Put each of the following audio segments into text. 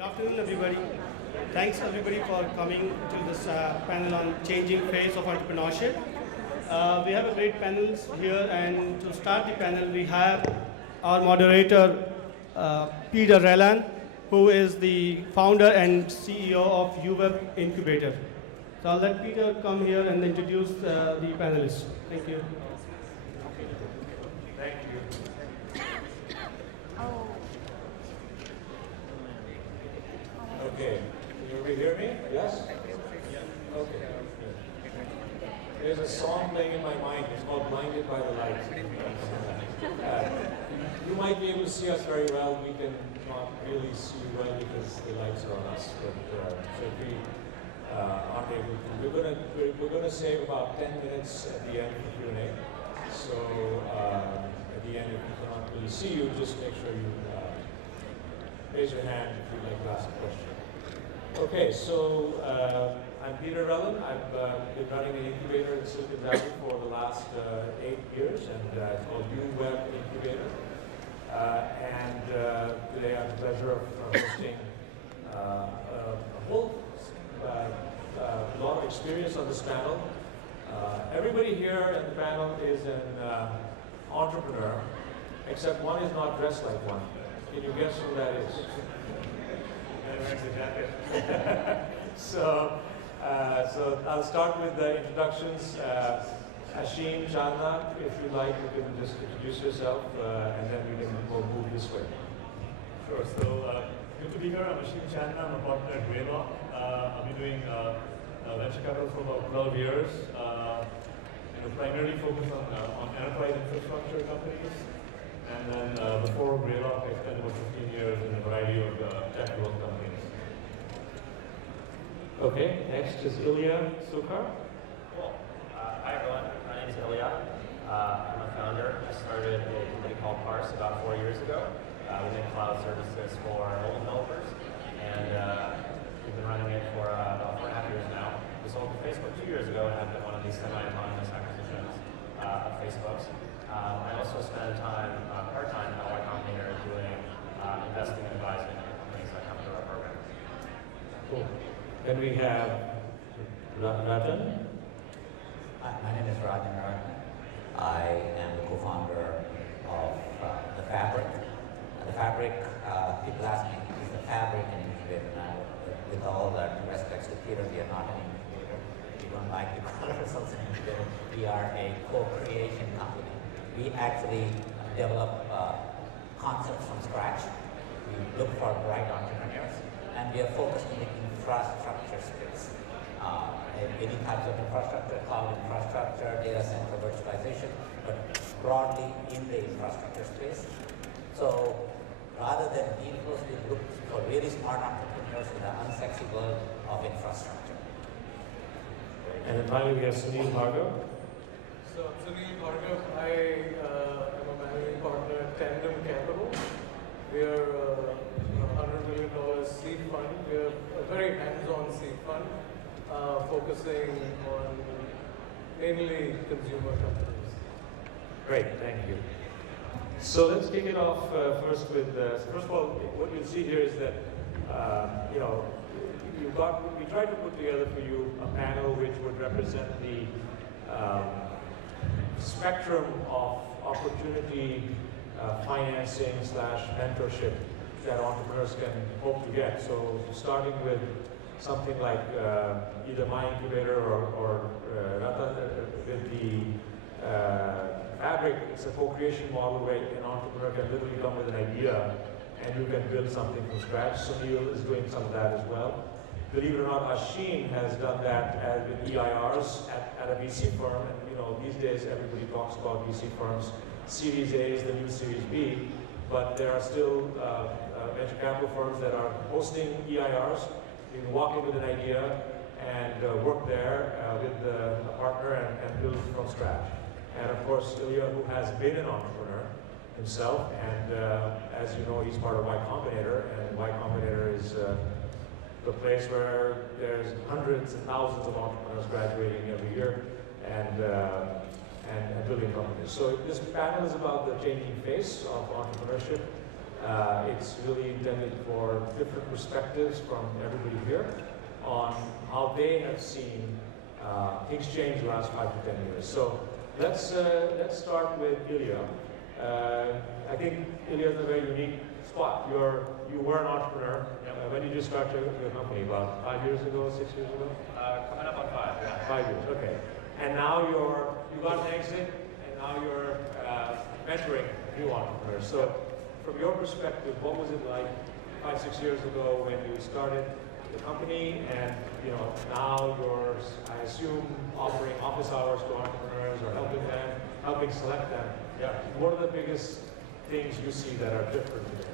Good afternoon, everybody. Thanks, everybody, for coming to this panel on changing face of entrepreneurship. We have a great panels here, and to start the panel, we have our moderator, Peter Rellan, who is the founder and CEO of UWeb Incubator. So I'll let Peter come here and introduce the panelists. Thank you. Thank you. Okay, can everybody hear me? Yes? Okay. There's a song playing in my mind. It's called Blinded by the Light. You might be able to see us very well. We can not really see you well because the lights are on us. But so if we aren't able to, we're gonna save about 10 minutes at the end for Q&A. So at the end, if we cannot really see you, just make sure you raise your hand if you'd like to ask a question. Okay, so I'm Peter Rellan. I've been running an incubator in Silicon Valley for the last 8 years, and it's called UWeb Incubator. Today I have the pleasure of hosting a whole lot of experience on this panel. Everybody here in the panel is an entrepreneur, except one is not dressed like one. Can you guess who that is? So I'll start with the introductions. Ashim, Chandna, if you like, you can just introduce yourself, and then we can move this way. Sure. So good to be here. I'm Ashim Chandna. I'm a partner at Greylock. I've been doing venture capital for about 12 years. Primarily focused on enterprise infrastructure companies. And then before Greylock, I spent about 15 years in a variety of tech growth companies. Okay, next is Ilya Sukhar. Cool. Hi everyone, my name is Ilya. I'm a founder. I started a company called Parse about 4 years ago. We make cloud services for mobile developers, and we've been running it for about 4.5 years now. We sold to Facebook 2 years ago and have been one of these semi-autonomous acquisitions of Facebook's. I also spend time, part-time at Y Combinator doing investing and advising in companies that come through our program. Cool. Then we have Rajan. My name is Rajan Rajan. I am the co-founder of The Fabric. The Fabric, people ask me, is The Fabric an incubator? Now, with all that respects to Peter, we are not an incubator. We don't like to call ourselves an incubator. We are a co-creation company. We actually develop concepts from scratch. We look for bright entrepreneurs, and we are focused on the infrastructure space. Any types of infrastructure, cloud infrastructure, data center virtualization, but broadly in the infrastructure space. So rather than deals, we look for really smart entrepreneurs in the unsexy world of infrastructure. And then finally we have Sunil Bhargav. So I'm Sunil Bhargav. I am a managing partner at Tandem Capital. We are a $100 million seed fund. We are a very hands-on seed fund, focusing on mainly consumer companies. Great, thank you. So let's kick it off first with, first of all, what you'll see here is that, we tried to put together for you a panel which would represent the spectrum of opportunity, financing / mentorship that entrepreneurs can hope to get. So starting with something like either my incubator or Ratan with the Fabric, it's a co-creation model where an entrepreneur can literally come with an idea and you can build something from scratch. Sunil is doing some of that as well. Believe it or not, Ashim has done that with EIRs at a VC firm. And these days everybody talks about VC firms. Series A is the new Series B, but there are still venture capital firms that are hosting EIRs. You can walk in with an idea and work there with a partner and build from scratch. And of course, Ilya, who has been an entrepreneur himself, and as you know, he's part of Y Combinator, and Y Combinator is the place where there's hundreds and thousands of entrepreneurs graduating every year and building companies. So this panel is about the changing face of entrepreneurship. It's really intended for different perspectives from everybody here on how they have seen things change the last 5 to 10 years. So let's start with Ilya. I think Ilya is a very unique spot. You were an entrepreneur. When did you start your company? About 5 years ago, 6 years ago? Coming up on 5, yeah. 5 years, okay. And now you got an exit, and now you're mentoring new entrepreneurs. So from your perspective, what was it like 5, 6 years ago when you started the company, and now you're, I assume, offering office hours to entrepreneurs or helping select them. Yeah. What are the biggest things you see that are different today?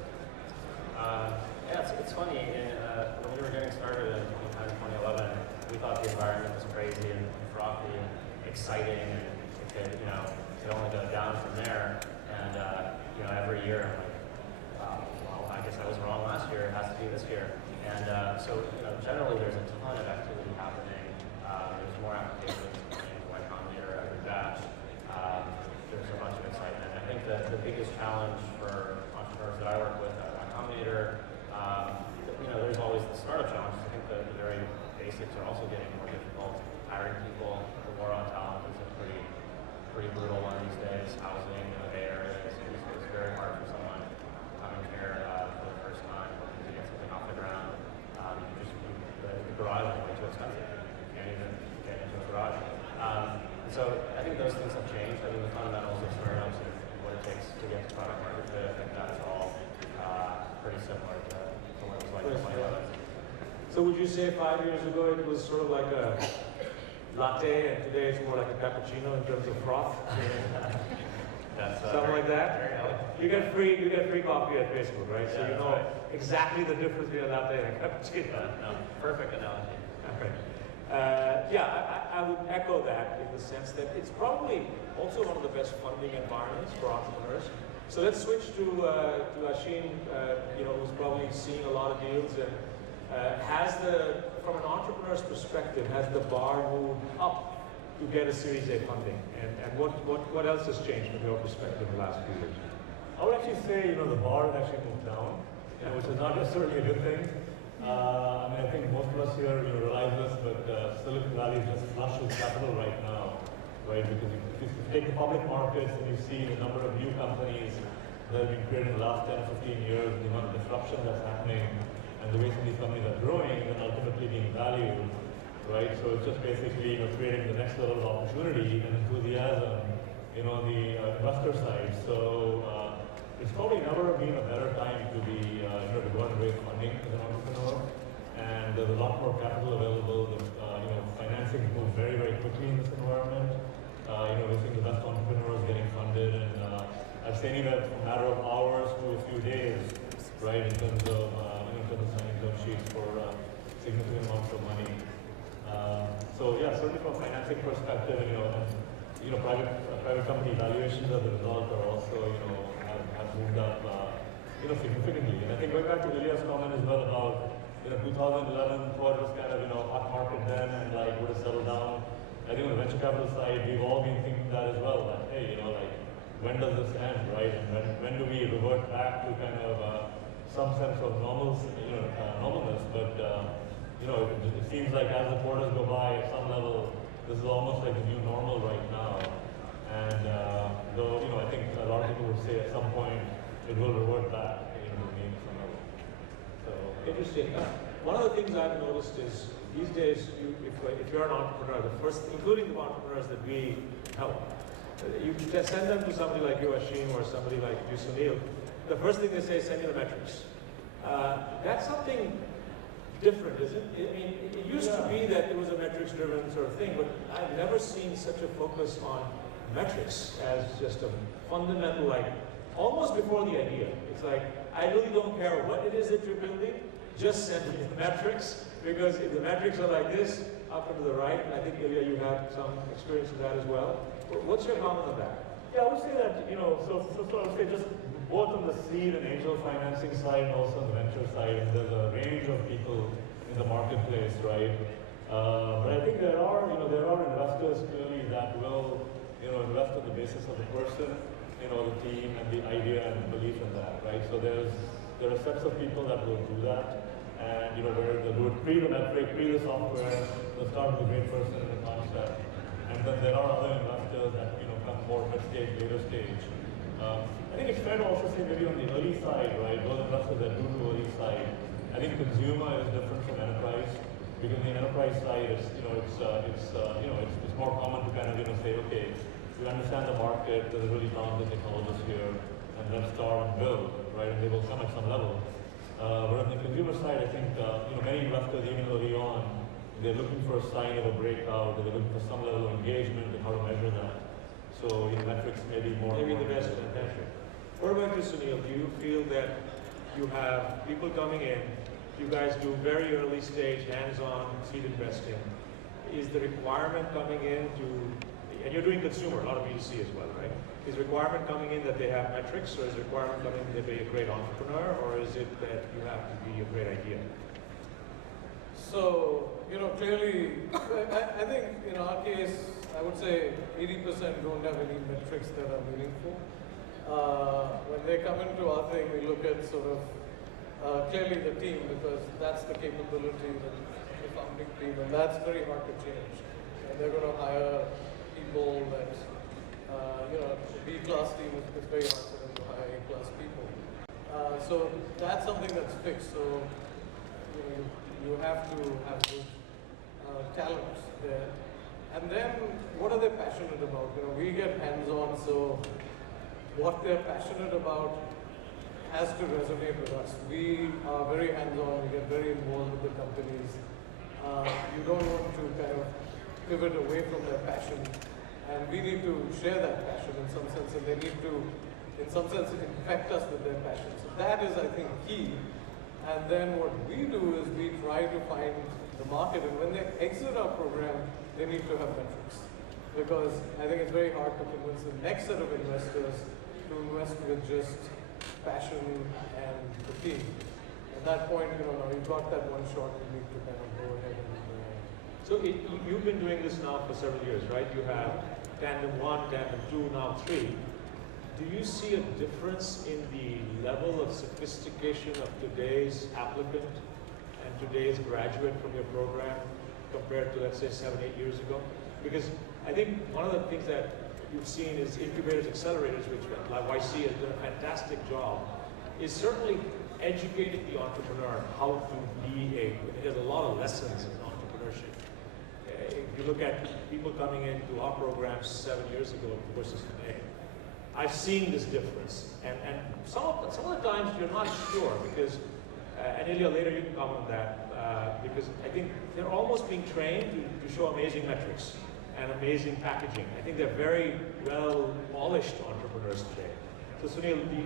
Yeah, it's funny. When we were getting started in 2010, 2011, we thought the environment was crazy and frothy and exciting, and it could only go down from there. And every year I'm like, well, I guess I was wrong last year. It has to be this year. And so generally there's a ton of activity happening. There's more applications coming to Y Combinator every batch. There's a bunch of excitement. I think that the biggest challenge for entrepreneurs that I work with at Y Combinator, there's always the startup challenges. I think the very basics are also getting more difficult. Hiring people, the war on talent is a pretty brutal one these days. Housing in the Bay Area is very hard for someone coming here for the first time, looking to get something off the ground. The garage is way too expensive. You can't even get into a garage. And so I think those things have changed. I think the fundamentals of startups and what it takes to get to product market fit, I think that's all pretty similar to what it was like in 2011. So would you say 5 years ago it was sort of like a latte, and today it's more like a cappuccino in terms of froth? That's something like that? Very elegant. You get free coffee at Facebook, right? So Yeah, you know right. exactly the difference between a latte and a cappuccino. No, perfect analogy. Okay. I would echo that in the sense that it's probably also one of the best funding environments for entrepreneurs. So let's switch to Ashin, who's probably seeing a lot of deals, and from an entrepreneur's perspective, has the bar moved up to get a Series A funding? And what else has changed from your perspective in the last few years? I would actually say, the bar has actually moved down, which is not necessarily a good thing. I think most of us here realize this, but Silicon Valley is just flush with capital right now, right? Because if you take the public markets and you see the number of new companies that have been created in the last 10, 15 years, the amount of disruption that's happening, and the way some of these companies are growing and ultimately being valued, right? So it's just basically creating the next level of opportunity and enthusiasm, the investor side. So it's probably never been a better time to be, to go and raise funding as an entrepreneur. And there's a lot more capital available. Financing moves very, very quickly in this environment. We're seeing the best entrepreneurs getting funded, and I've seen anywhere from a matter of hours to a few days, right, in terms of signing term sheets for significant amounts of money. So yeah, certainly from a financing perspective, private company valuations as a result are also, have moved up, significantly. And I think going back to Ilya's comment as well about, 2011, thought it was kind of, hot market then, and would have settled down. I think on the venture capital side, we've all been thinking that as well, that, hey, when does this end, right? And when do we revert back to kind of some sense of normalness? But it seems like as the quarters go by, at some level, this is almost like the new normal right now. And though I think a lot of people would say at some point it will revert back to being some level. So Interesting. One of the things I've noticed is these days, if you're an entrepreneur, including the entrepreneurs that we help, you can send them to somebody like you, Ashin, or somebody like you, Sunil. The first thing they say is send me the metrics. That's something different, isn't it? I mean, it used to be that it was a metrics-driven sort of thing, but I've never seen such a focus on metrics as just a fundamental, almost before the idea. It's like, I really don't care what it is that you're building, just send me the metrics, because if the metrics are like this, up and to the right, and I think, Ilya, you have some experience with that as well. What's your comment on that? yeah, I would say that, so I would say just both on the seed and angel financing side and also on the venture side, there's a range of people in the marketplace, right? But I think there are investors clearly that will, invest on the basis of the person, the team and the idea and belief in that, right? So there are sets of people that will do that, and where they'll do it pre the metric, pre the software, they'll start with a great person in the concept, and then there are other investors that come more mid-stage, later stage. I think it's fair to also say maybe on the early side, right? Those investors that do early side, I think consumer is different from enterprise, because the enterprise side is it's more common to kind of say, okay, we understand the market, there's a really talented technologist here, and let's start and build, right? And they will come at some level. But on the consumer side, I think many investors, even early on, they're looking for a sign of a breakout, they're looking for some level of engagement and how to measure that. So metrics may be more. Maybe the best metric. What about you, Sunil? Do you feel that you have people coming in, you guys do very early stage, hands-on seed investing? Is the requirement coming in to, and you're doing consumer, a lot of B2C as well, right? Is requirement coming in that they have metrics, or is requirement coming in that they're a great entrepreneur, or is it that you have to be a great idea? So, clearly, I think in our case, I would say 80% don't have any metrics that are meaningful. When they come into our thing, we look at sort of clearly the team, because that's the capability, the founding team, and that's very hard to change. And they're going to hire people that, the B-class team, it's very hard for them to hire A-class people. So that's something that's fixed. So you have to have good talents there. And then, what are they passionate about? We get hands-on, so what they're passionate about has to resonate with us. We are very hands-on, we get very involved with the companies. You don't want to kind of pivot away from their passion, and we need to share that passion in some sense, and they need to, in some sense, infect us with their passion. So that is, I think, key. And then what we do is we try to find the market, and when they exit our program, they need to have metrics. Because I think it's very hard to convince the next set of investors to invest with just passion and the team. At that point, now you've got that one shot, you need to kind of go ahead and So you've been doing this now for several years, right? You have Tandem 1, Tandem 2, now 3. Do you see a difference in the level of sophistication of today's applicant and today's graduate from your program compared to, let's say, 7, 8 years ago? Because I think one of the things that you've seen is incubators, accelerators, which like YC has done a fantastic job, is certainly educating the entrepreneur how to be there's a lot of lessons in entrepreneurship. If you look at people coming into our programs 7 years ago versus today, I've seen this difference, and some of the times you're not sure because, and Ilya, later you can comment on that, because I think they're almost being trained to show amazing metrics and amazing packaging. I think they're very well polished entrepreneurs today. So Sunil, do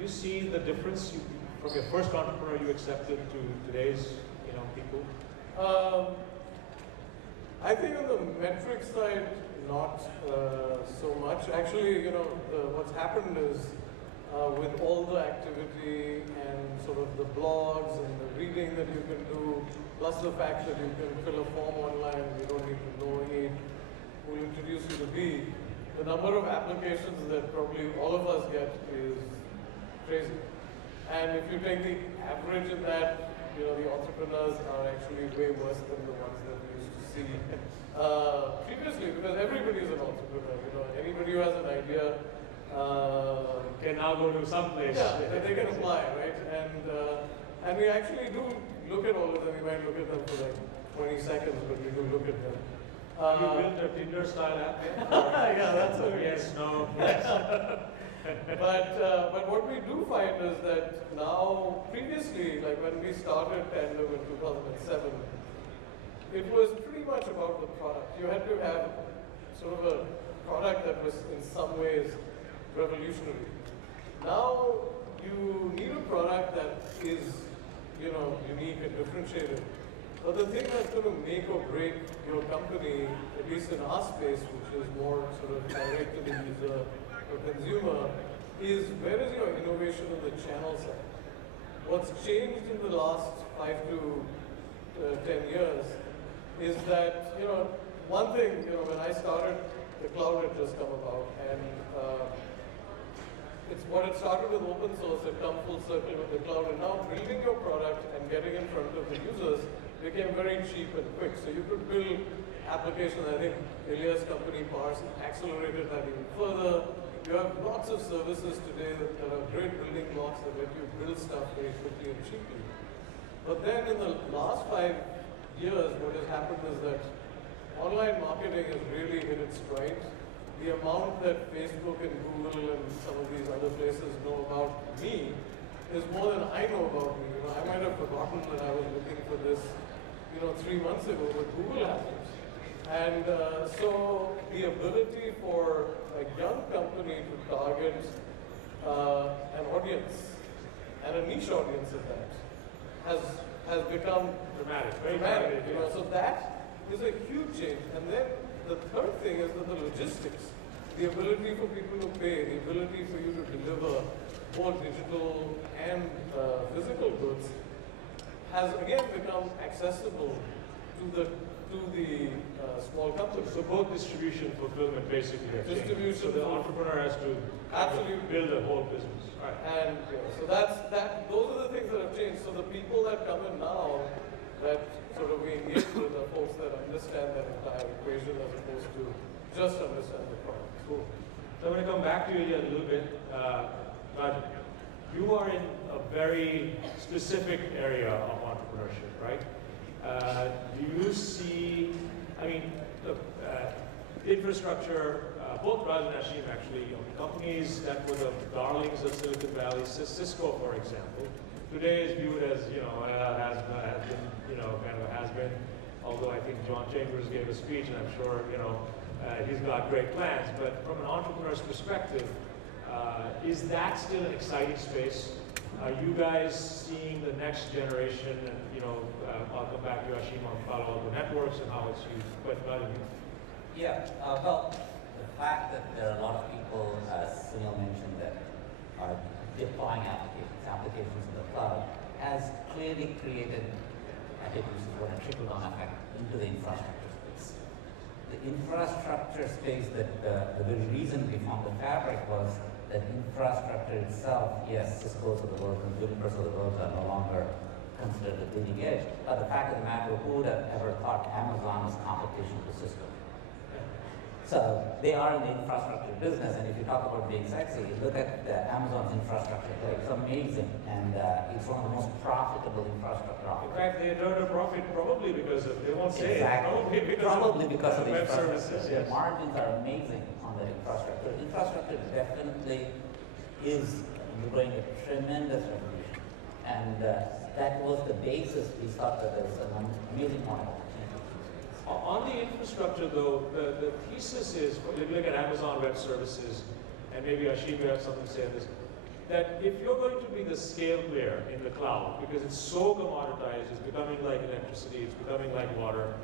you see the difference from your first entrepreneur you accepted to today's people? I think on the metric side, not so much. Actually, what's happened is with all the activity and sort of the blogs and the reading that you can do, plus the fact that you can fill a form online, you don't need to know it, we'll introduce you to B. The number of applications that probably all of us get is crazy. And if you take the average of that, the entrepreneurs are actually way worse than the ones that we used to see previously, because everybody is an entrepreneur. Anybody who has an idea Can now go to some place. yeah, that they can apply, right? And we actually do look at all of them. We might look at them for like 20 seconds, but we do look at them. You built a Tinder style app? Yeah, that's what Yes, no. But what we do find is that now, previously, like when we started Tandem in 2007, it was pretty much about the product. You had to have sort of a product that was in some ways revolutionary. Now you need a product that is, unique and differentiated. But the thing that's going to make or break your company, at least in our space, which is more sort of direct to the user or consumer, is where is your innovation on the channel side? What's changed in the last 5 to 10 years is that, one thing, when I started, the cloud had just come about, and it's what it started with open source, it come full circle with the cloud, and now building your product and getting in front of the users became very cheap and quick. So you could build applications. I think Ilya's company Pars accelerated that even further. You have lots of services today that are great building blocks that let you build stuff very quickly and cheaply. But then in the last 5 years, what has happened is that online marketing has really hit its stride. The amount that Facebook and Google and some of these other places know about me is more than I know about me. I might have forgotten that I was looking for this, 3 months ago, but Google hasn't. And so the ability for a young company to target an audience, and a niche audience at that, has become Dramatic, very dramatic. dramatic. So that is a huge change. And then the third thing is that the logistics, the ability for people to pay, the ability for you to deliver both digital and physical goods, has again become accessible to the small companies. So both distribution and fulfillment basically have changed. Distribution, So the entrepreneur has to absolutely build a whole business. Right. And so those are the things that have changed. So the people that come in now that sort of we engage with are folks that understand that entire equation as opposed to just understand the product. Cool. So I'm going to come back to you a little bit, but you are in a very specific area of entrepreneurship, right? Do you see, the infrastructure, both Raj and Ashim actually, companies that were the darlings of Silicon Valley, Cisco, for example, today is viewed as, has been, kind of a has-been, although I think John Chambers gave a speech, and I'm sure, he's got great plans, but from an entrepreneur's perspective, is that still an exciting space? Are you guys seeing the next generation, and I'll come back to Ashim on Palo Alto Networks and how it's used, but Yeah, well, the fact that there are a lot of people, as Sunil mentioned, that are deploying applications in the cloud, has clearly created, I think this is what a trickle-down effect into the infrastructure space. The infrastructure space that the very reason we formed the Fabric was that infrastructure itself, yes, Cisco's of the world and Juniper's of the world are no longer considered the bleeding edge. But the fact of the matter, who would have ever thought Amazon was competition to Cisco? So they are in the infrastructure business, and if you talk about being sexy, look at Amazon's infrastructure today. It's amazing, and it's one of the most profitable infrastructure in operators. fact, they turned a profit probably because of, they won't say Exactly. it, Probably because of the web services. infrastructure. The Yes. margins are amazing on that infrastructure. Infrastructure definitely is undergoing a tremendous revolution, and that was the basis we thought that there was an amazing model. On the infrastructure, though, the thesis is, if you look at Amazon Web Services, and maybe Ashim, you have something to say on this, that if you're going to be the scale player in the cloud, because it's so commoditized, it's becoming like electricity, it's becoming like water,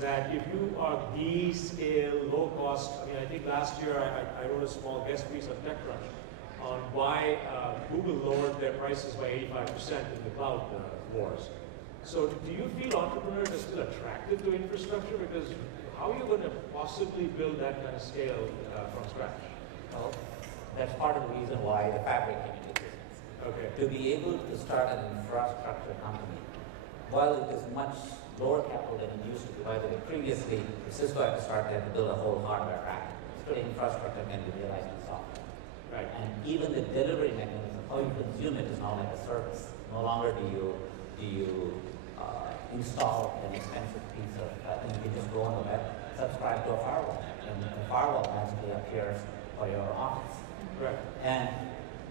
that if you are the scale, low cost, I think last year I wrote a small guest piece on TechCrunch on why Google lowered their prices by 85% in the cloud wars. So do you feel entrepreneurs are still attracted to infrastructure? Because how are you going to possibly build that kind of scale from scratch? Well, that's part of the reason why the Fabric came into business. Okay. To be able to start an infrastructure company, while it is much lower capital than it used to be, by the way, previously, if Cisco had to start, they had to build a whole hardware rack. Today, infrastructure can be realized in software. Right. And even the delivery mechanism, how you consume it, is now like a service. No longer do you install an expensive piece of thing. You can just go on the web, subscribe to a firewall, and the firewall magically appears for your office. Right. And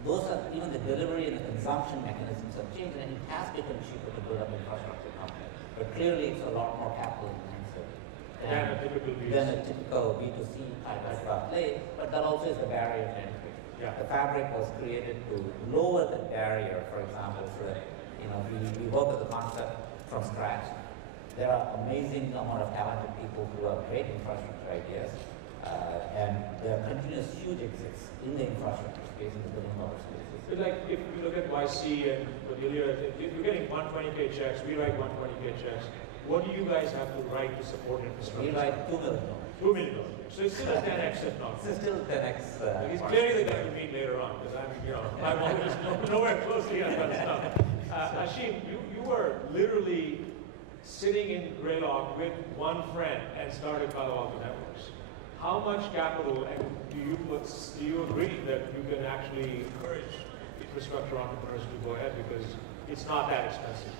those are, even the delivery and the consumption mechanisms have changed, and it has become cheaper to build up infrastructure company. But clearly, it's a lot more capital intensive Than a typical B2C type of play. But that also is the barrier to entry. Yeah. The Fabric was created to lower the barrier, for example, so that we work with the concept from scratch. There are amazing amount of talented people who have great infrastructure ideas, and there are continuous huge exits in the infrastructure space, in the billion-dollar spaces. But like if you look at YC and Cordelia, if you're getting 120K checks, we write 120K checks. What do you guys have to write to support infrastructure? We write $2 million. $2 million. So it's still a 10x if not. It's still 10x. He's clearly the guy to meet later on, because I'm always nowhere close to that kind of stuff. Ashim, you were literally sitting in Greylock with one friend and started Palo Alto Networks. How much capital and do you agree that you can actually encourage infrastructure entrepreneurs to go ahead, because it's not that expensive?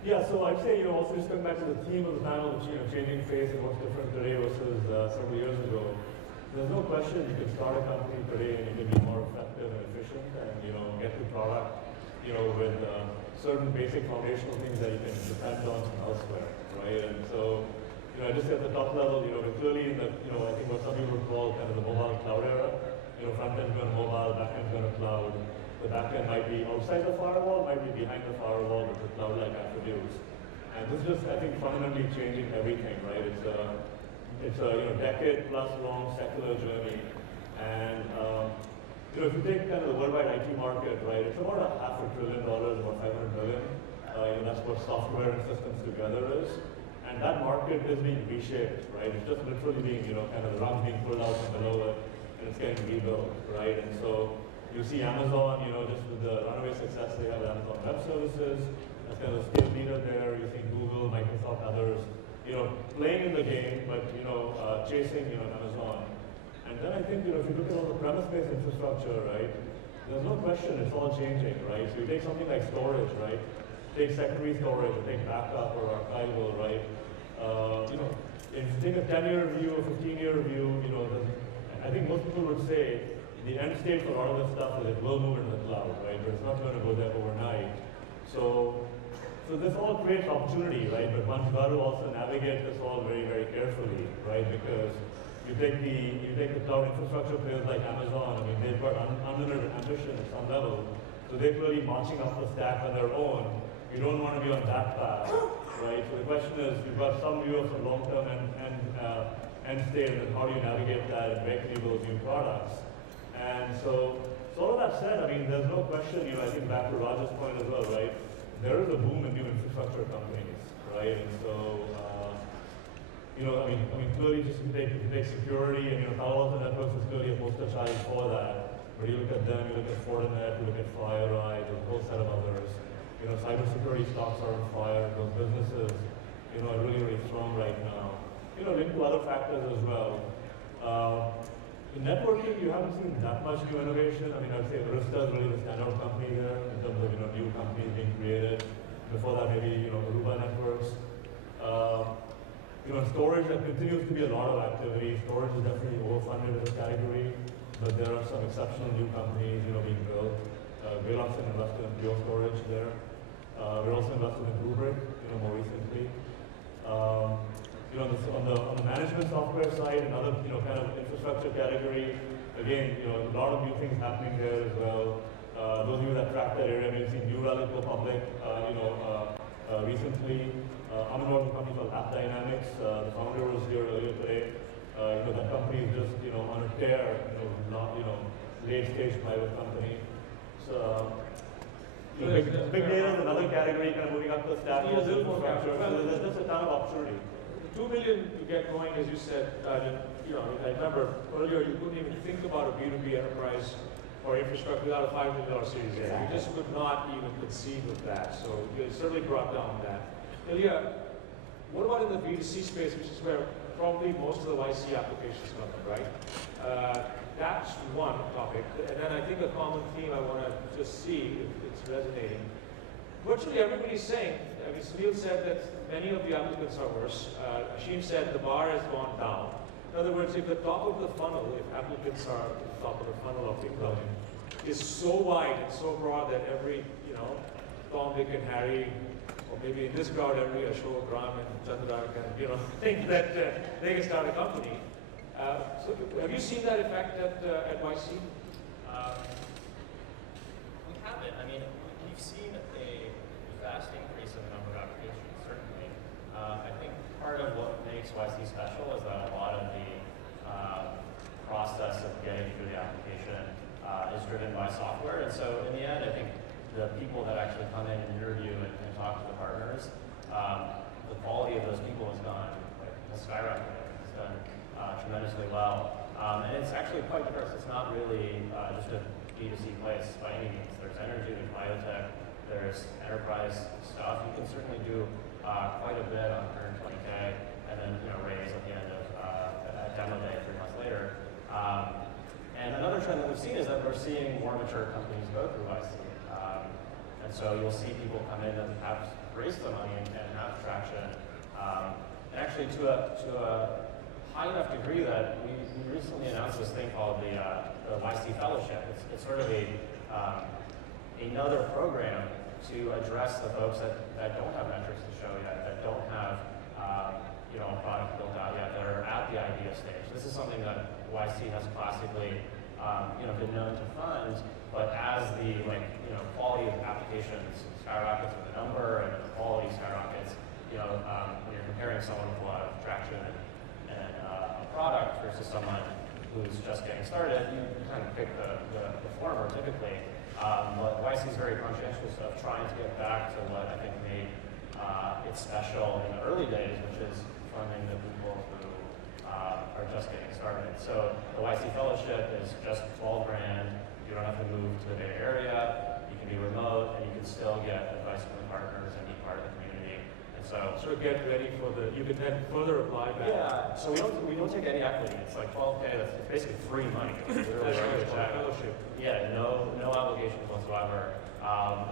Yeah, so I'd say, also just coming back to the theme of the panel, which, changing face and what's different today versus several years ago. There's no question you can start a company today and you can be more effective and efficient and, get to product, with certain basic foundational things that you can depend on from elsewhere, right? And so, I just say at the top level, we're clearly in the, I think what some people would call kind of the mobile cloud era. Front end's going to mobile, back end's going to cloud. The back end might be outside the firewall, might be behind the firewall, but with cloud-like attributes. And this is just, I think, fundamentally changing everything, right? It's a decade-plus long secular journey. And if you take kind of the worldwide IT market, right, it's about $500 billion, about $500 billion. That's what software and systems together is. And that market is being reshaped, right? It's just literally being, kind of the rug being pulled out from below it, and it's getting rebuilt, right? And so you see Amazon, just with the runaway success they have with Amazon Web Services, that's kind of the scale leader there. You see Google, Microsoft, others, playing in the game, but, chasing, Amazon. And then I think, if you look at all the premise-based infrastructure, right, there's no question it's all changing, right? So you take something like storage, right? Take secondary storage, or take backup or archival, right? If you take a 10-year view, a 15-year view, I think most people would say the end state for all of this stuff is it will move into the cloud, right? But it's not going to go there overnight. So this all creates opportunity, right? But one's got to also navigate this all very, very carefully, right? Because you take the cloud infrastructure players like Amazon. I mean, they've got unlimited ambition at some level, so they're clearly marching up the stack on their own. You don't want to be on that path, right? So the question is, you've got some view of the long-term end state, and how do you navigate that, and where can you build new products? And so all of that said, I mean, there's no question, I think back to Raj's point as well, right? There is a boom in new infrastructure companies, right? And so, clearly just if you take security, and Palo Alto Networks is clearly a poster child for that. But you look at them, you look at Fortinet, you look at FireEye, there's a whole set of others. Cybersecurity stocks are on fire. Those businesses, are really, really strong right now. Linked to other factors as well. In networking, you haven't seen that much new innovation. I mean, I'd say Arista is really the standout company there in terms of new companies being created. Before that, maybe Aruba Networks. In storage, there continues to be a lot of activity. Storage is definitely overfunded as a category, but there are some exceptional new companies being built. Greylock's invested in Pure Storage there. We're also invested in Rubrik, more recently. On the management software side, another kind of infrastructure category. Again, a lot of new things happening there as well. Those of you that track that area may have seen New Relic go public, recently. I'm involved in a company called AppDynamics. The founder was here earlier today. That company is just on a tear. Late stage private company. So. Big data is another category, kind of moving up the stack. Yeah, Infrastructure. So there's just a ton of opportunity. 2 million to get going, as you said, I remember earlier you couldn't even think about a B2B enterprise or infrastructure without a $5 million series A. You just could not even conceive of that. So you certainly brought down that. Ilya, what about in the B2C space, which is where probably most of the YC applications come in, right? That's one topic. And then I think a common theme I want to just see if it's resonating. Virtually everybody's saying, I mean, Sunil said that many of the applicants are worse. Ashim said the bar has gone down. In other words, if the top of the funnel, if applicants are at the top of the funnel of income, is so wide and so broad that every, Tom, Dick, and Harry, or maybe in this crowd, every Ashok, Ram, and Chandra can, think that they can start a company. So have you seen that effect at YC? We haven't. I mean, we've seen a vast increase in the number of applications, certainly. I think part of what makes YC special is that a lot of the process of getting through the application is driven by software. And so in the end, I think the people that actually come in and interview and talk to the partners, the quality of those people has gone, has skyrocketed. So done tremendously well. And it's actually quite diverse. It's not really just a B2C place by any means. There's energy, there's biotech, there's enterprise stuff. You can certainly do quite a bit on 120K and then raise at the end of a demo day 3 months later. And another trend that we've seen is that we're seeing more mature companies go through YC. And so you'll see people come in and have raised the money and have traction. And actually to a high enough degree that we recently announced this thing called the YC Fellowship. It's sort of another program to address the folks that don't have metrics to show yet, that don't have a product built out yet, that are at the idea stage. This is something that YC has classically been known to fund, but as the quality of applications skyrockets with the number and the quality skyrockets, when you're comparing someone with a lot of traction and a product versus someone who's just getting started, you kind of pick the former typically. But YC is very conscientious of trying to get back to what I think made it special in the early days, which is funding the people who are just getting started. So the YC Fellowship is just 12 grand. You don't have to move to the Bay Area. You can be remote, and you can still get advice from the partners and be part of the community. And so, Sort of get ready for you can then further apply back. yeah. So we don't take any equity. It's like 12K. It's basically free money. It's literally That's writing a check. fellowship. Yeah, no obligations whatsoever.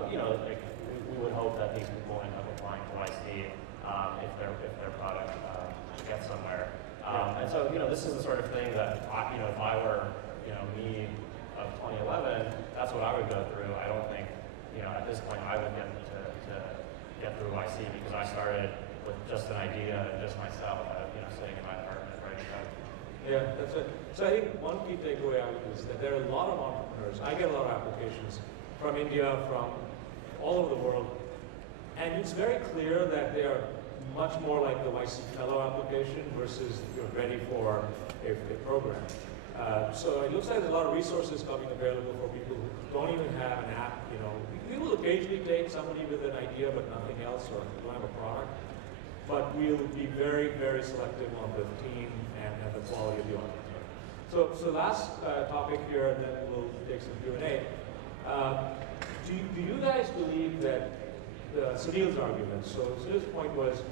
We would hope that these people end up applying to YC if their product gets somewhere. And so this is the sort of thing that if I were me of 2011, that's what I would go through. I don't think at this point I would get to get through YC because I started with just an idea and just myself, sitting in my apartment writing code. Yeah, that's it. So I think one key takeaway out of this is that there are a lot of entrepreneurs. I get a lot of applications from India, from all over the world, and it's very clear that they are much more like the YC Fellow application versus you're ready for a program. So it looks like there's a lot of resources coming available for people who don't even have an app. We will occasionally take somebody with an idea but nothing else, or don't have a product. But we'll be very, very selective on the team and the quality of the entrepreneur. So last topic here, and then we'll take some Q&A. Do you guys believe that Sunil's argument, so Sunil's point was,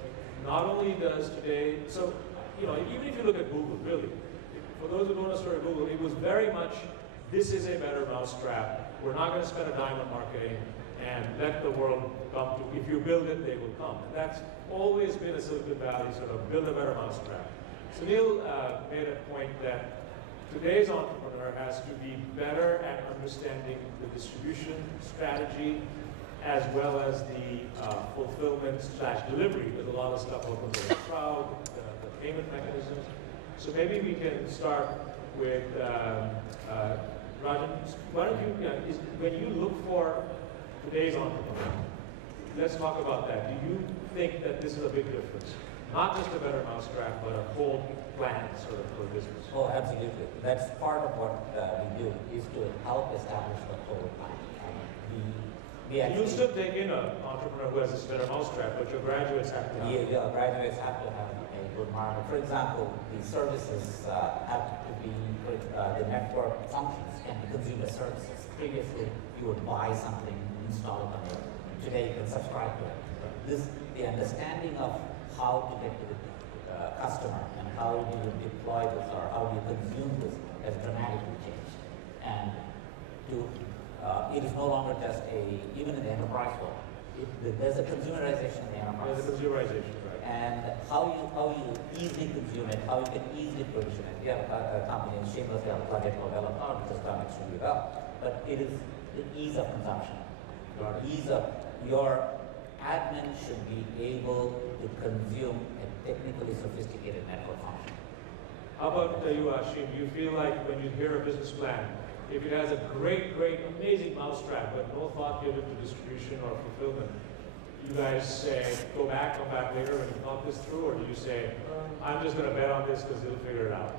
not only does today, even if you look at Google, really, for those who don't know story of Google, it was very much, this is a better mousetrap. We're not going to spend a dime on marketing and let the world come to, if you build it, they will come. And that's always been a Silicon Valley sort of build a better mousetrap. Sunil made a point that today's entrepreneur has to be better at understanding the distribution strategy as well as the fulfillment/delivery, because a lot of stuff opens over the cloud, the payment mechanisms. So maybe we can start with Rajan. Why don't you, when you look for today's entrepreneur, let's talk about that. Do you think that this is a big difference? Not just a better mousetrap, but a whole plan sort of for business. Oh, absolutely. That's part of what we do, is to help establish the whole plan. You'll still take in an entrepreneur who has a better mousetrap, but your graduates have to have Yeah, graduates have to have a good market. For example, the services have to be, the network functions can be consumer services. Previously, you would buy something, install it on your, today you can subscribe to it. The understanding of how to get to the customer and how do you deploy this or how do you consume this has dramatically changed. And it is no longer just even in the enterprise world, there's a consumerization in the enterprise. There's a consumerization, right. And how you easily consume it, how you can easily provision it. You have a company, and shamelessly I'll plug it for Velotar, which has done extremely well. But it is the ease of consumption. Ease of your admin should be able to consume a technically sophisticated network function. How about you, Ashim? Do you feel like when you hear a business plan, if it has a great, amazing mousetrap, but no thought given to distribution or fulfillment, you guys say, come back later when you thought this through, or do you say, I'm just going to bet on this because they'll figure it out?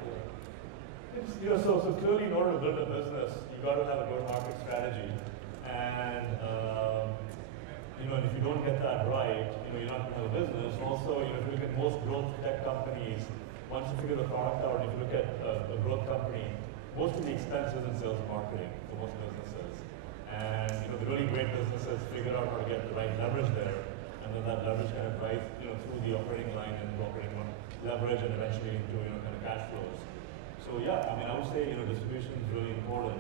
So clearly in order to build a business, you got to have a go-to-market strategy. And if you don't get that right, you're not going to have a business. Also, if you look at most growth tech companies, once you figure the product out, if you look at a growth company, most of the expenses in sales and marketing for most businesses. And the really great businesses figure out how to get the right leverage there, and then that leverage kind of drives through the operating line and operating leverage, and eventually into kind of cash flows. So yeah, I mean, I would say distribution is really important.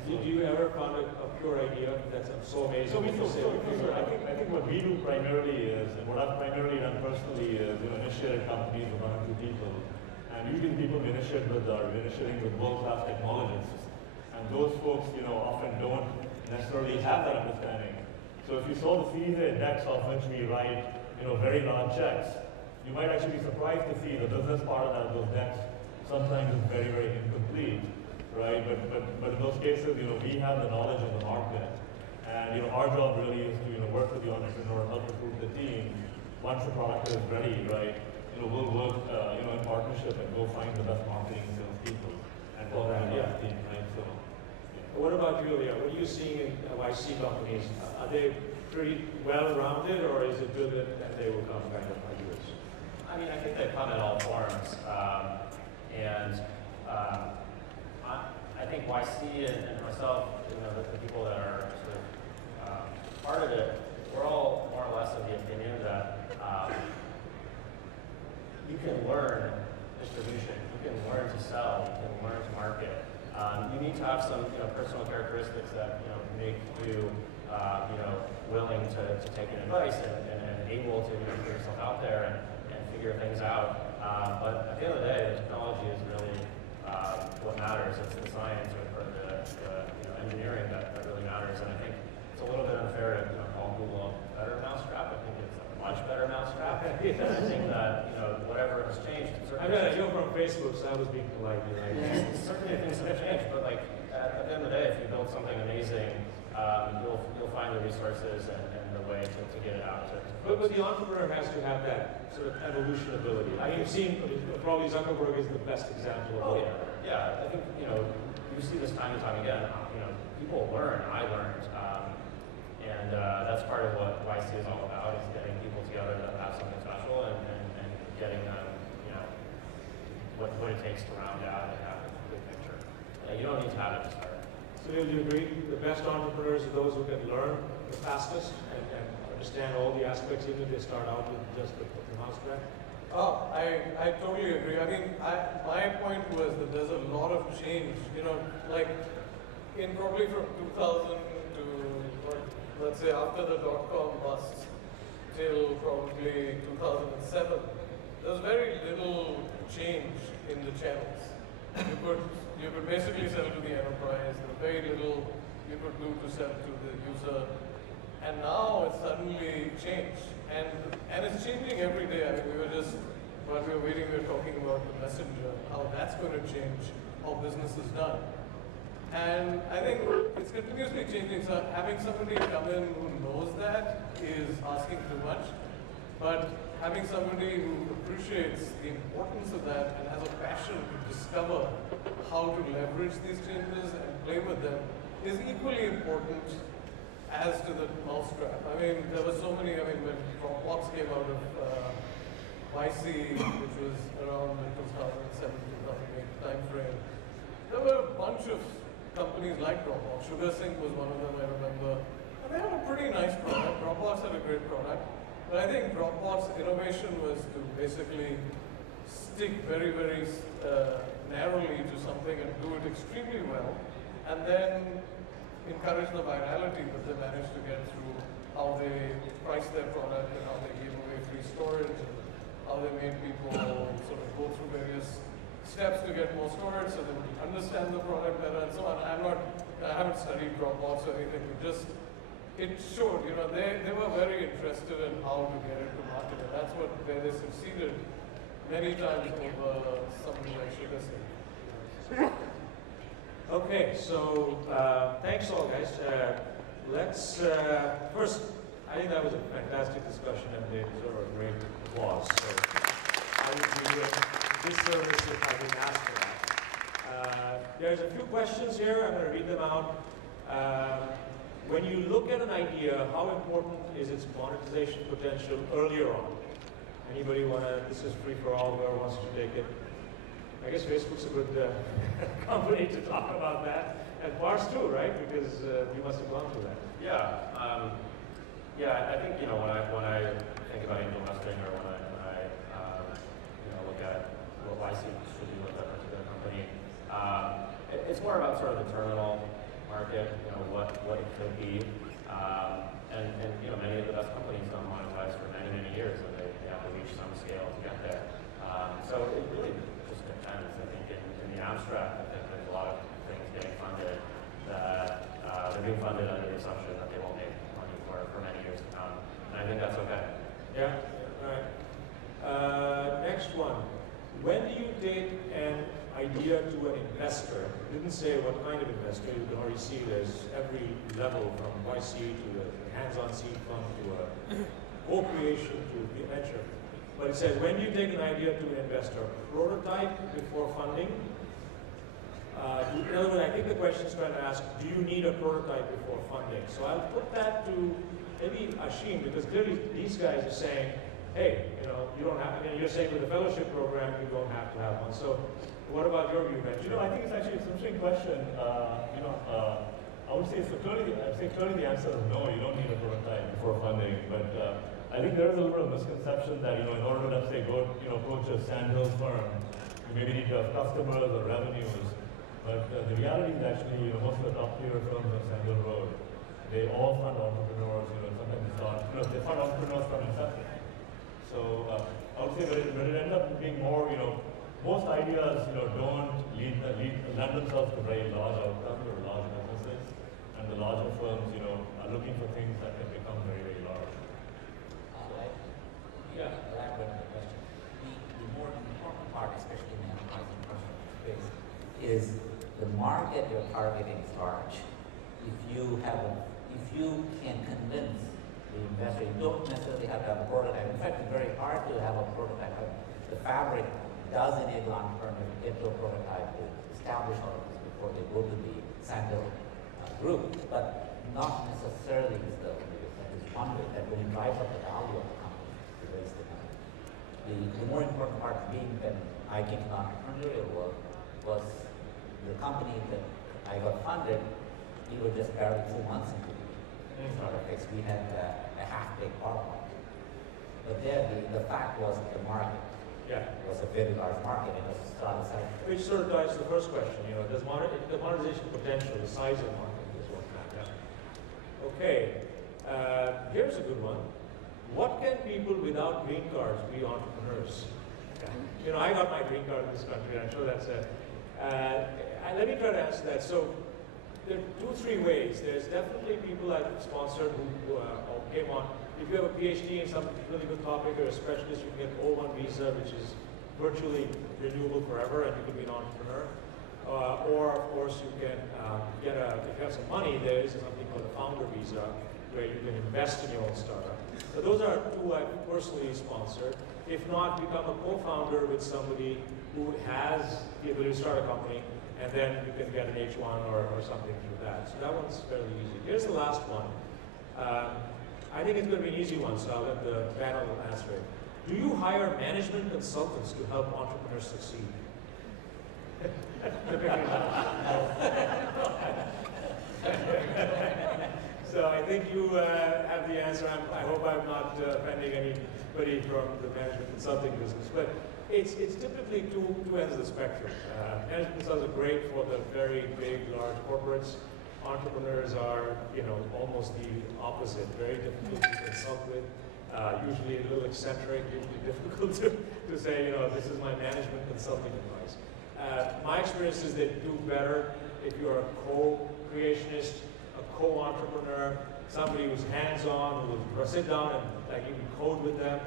Do you ever found a pure idea that's so amazing? I think what we do primarily is, and what I've primarily done personally is, initiated companies with one or two people. And usually the people we initiate with are initiating with world-class technologists. And those folks, often don't necessarily have that understanding. So if you saw the Series A decks of which we write, very large checks, you might actually be surprised to see the business part of that, those decks, sometimes is very, very incomplete, right? But in those cases, we have the knowledge of the market, and our job really is to work with the entrepreneur, help recruit the team. Once the product is ready, right? We'll work, in partnership and go find the best marketing and sales people and build that team, right? So. What about you, Leah? What are you seeing in YC companies? Are they pretty well-rounded, or is it good that they will come kind of ideas? I mean, I think they come in all forms. I think YC and myself, the people that are sort of part of it, we're all more or less of the opinion that you can learn distribution, you can learn to sell, you can learn to market. You need to have some personal characteristics that make you willing to take an advice and able to put yourself out there and figure things out. But at the end of the day, the technology is really what matters. It's the science or the engineering that really matters. And I think it's a little bit unfair to call Google a better mousetrap. I think it's a much better mousetrap. And I think that whatever has changed. I got a deal from Facebook, so I was being polite. Certainly things have changed, but at the end of the day, if you build something amazing, you'll find the resources and the way to get it out. But the entrepreneur has to have that sort of evolution ability. You've seen, probably Zuckerberg is the best example of that. Yeah. I think you see this time and time again. People learn. I learned, and that's part of what YC is all about: is getting people together that have something special and getting them, what it takes to round out and have a good picture. You don't need to have it to start. So do you agree the best entrepreneurs are those who can learn the fastest and understand all the aspects, even if they start out with just the mousetrap? Oh, I totally agree. I mean, my point was that there's a lot of change. Like in probably from 2000 to let's say after the .com bust till probably 2007, there's very little change in the channels. You could basically sell to the enterprise. There's very little you could do to sell to the user. And now it's suddenly changed. And it's changing every day. I mean, while we were waiting, we were talking about the messenger, how that's going to change how business is done. And I think it's continuously changing. So having somebody come in who knows that is asking too much. But having somebody who appreciates the importance of that and has a passion to discover how to leverage these changes and play with them is equally important as to the mousetrap. I mean, there were so many, when Dropbox came out of YC, which was around the 2007, 2008 time frame, there were a bunch of companies like Dropbox. SugarSync was one of them, I remember. And they had a pretty nice product. Dropbox had a great product. But I think Dropbox innovation was to basically stick very, very narrowly to something and do it extremely well, and then encourage the virality that they managed to get through how they priced their product and how they gave away free storage and how they made people sort of go through various steps to get more storage so they would understand the product better and so on. I haven't studied Dropbox or anything, but just it showed, they were very interested in how to get it to market, and that's where they succeeded many times over something like SugarSync. Okay, so thanks all guys. Let's first, I think that was a fantastic discussion and they deserve a great applause. So I would be doing disservice if I didn't ask for that. There's a few questions here. I'm going to read them out. When you look at an idea, how important is its monetization potential earlier on? Anybody wanna, this is free for all, whoever wants to take it. I guess Facebook's a good company to talk about that. And Pars too, right? Because you must have gone through that. Yeah, I think, when I think about angel investing or when I look at why should you with that particular company, it's more about sort of the terminal market, what it could be. And many of the best companies don't monetize for many, many years, and they have to reach some scale to get there. So it really just depends. I think in the abstract, I think there's a lot of things getting funded that they're being funded under the assumption that they won't make money for many years to come. And I think that's okay. Yeah, all right. Next one. When do you take an idea to an investor? It didn't say what kind of investor. You can already see there's every level from YC to a hands-on seed fund to a co-creation to the venture. But it says, when do you take an idea to an investor? Prototype before funding? In other words, I think the question is trying to ask, do you need a prototype before funding? So I'll put that to maybe Ashim, because clearly these guys are saying, hey, you don't have to, you're saying with the fellowship program, you don't have to have one. So what about your view, Ben? I think it's actually an interesting question. I would say clearly the answer is no, you don't need a prototype before funding. But I think there is a little bit of misconception that, in order to, let's say, go approach a sandhill firm, you maybe need to have customers or revenues. But the reality is actually, most of the top tier firms on Sandhill Road, they all fund entrepreneurs, sometimes it's not, they fund entrepreneurs from inception. So I would say that it ends up being more, most ideas, don't lend themselves to very large outcomes or large businesses. And the larger firms, are looking for things that can become very, very large. Elaborate on the question. The more important part, especially in the enterprise and personal space, is the market you're targeting is large. If you can convince the investor, you don't necessarily have to have a prototype. In fact, it's very hard to have a prototype. The fabric does enable entrepreneurs to get to a prototype to establish all of this before they go to the Sandhill group, but not necessarily is one way that really drives up the value of the company to raise the money. The more important part being when I came to entrepreneurial world was the company that I got funded, we were just barely 2 months into the startup phase. We had a half-baked product. But there, the fact was the market. Yeah. It was a very large market. It was started selling. Which sort of ties to the first question, does the monetization potential, the size of the market is what matters. Okay, here's a good one. What can people without green cards be entrepreneurs? Yeah. I got my green card in this country. I'm sure that's let me try to answer that. So there are 2-3 ways. There's definitely people I've sponsored who came on. If you have a PhD in some really good topic or a specialist, you can get O1 visa, which is virtually renewable forever, and you can be an entrepreneur. Or, of course, you can if you have some money, there is something called a founder visa, where you can invest in your own startup. So those are 2 I've personally sponsored. If not, become a co-founder with somebody who has the ability to start a company, and then you can get an H1 or something through that. So that one's fairly easy. Here's the last one. I think it's going to be an easy one, so I'll let the panel answer it. Do you hire management consultants to help entrepreneurs succeed? So I think you have the answer. I hope I'm not offending anybody from the management consulting business, but it's typically two ends of the spectrum. Management consultants are great for the very big, large corporates. Entrepreneurs are, almost the opposite. Very difficult to consult with. Usually a little eccentric. Usually difficult to say, this is my management consulting advice. My experience is that you do better if you're a co-creationist, a co-entrepreneur, somebody who's hands-on, who will sit down and you can code with them.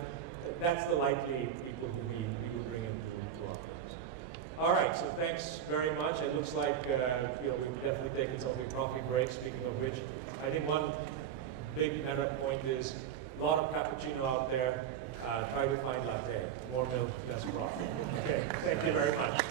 That's the likely people who we would bring into our firms. All right, so thanks very much. It looks like we've definitely taken some big coffee breaks. Speaking of which, I think one big meta point is a lot of cappuccino out there. Try to find latte. More milk, less froth. Okay, thank you very much.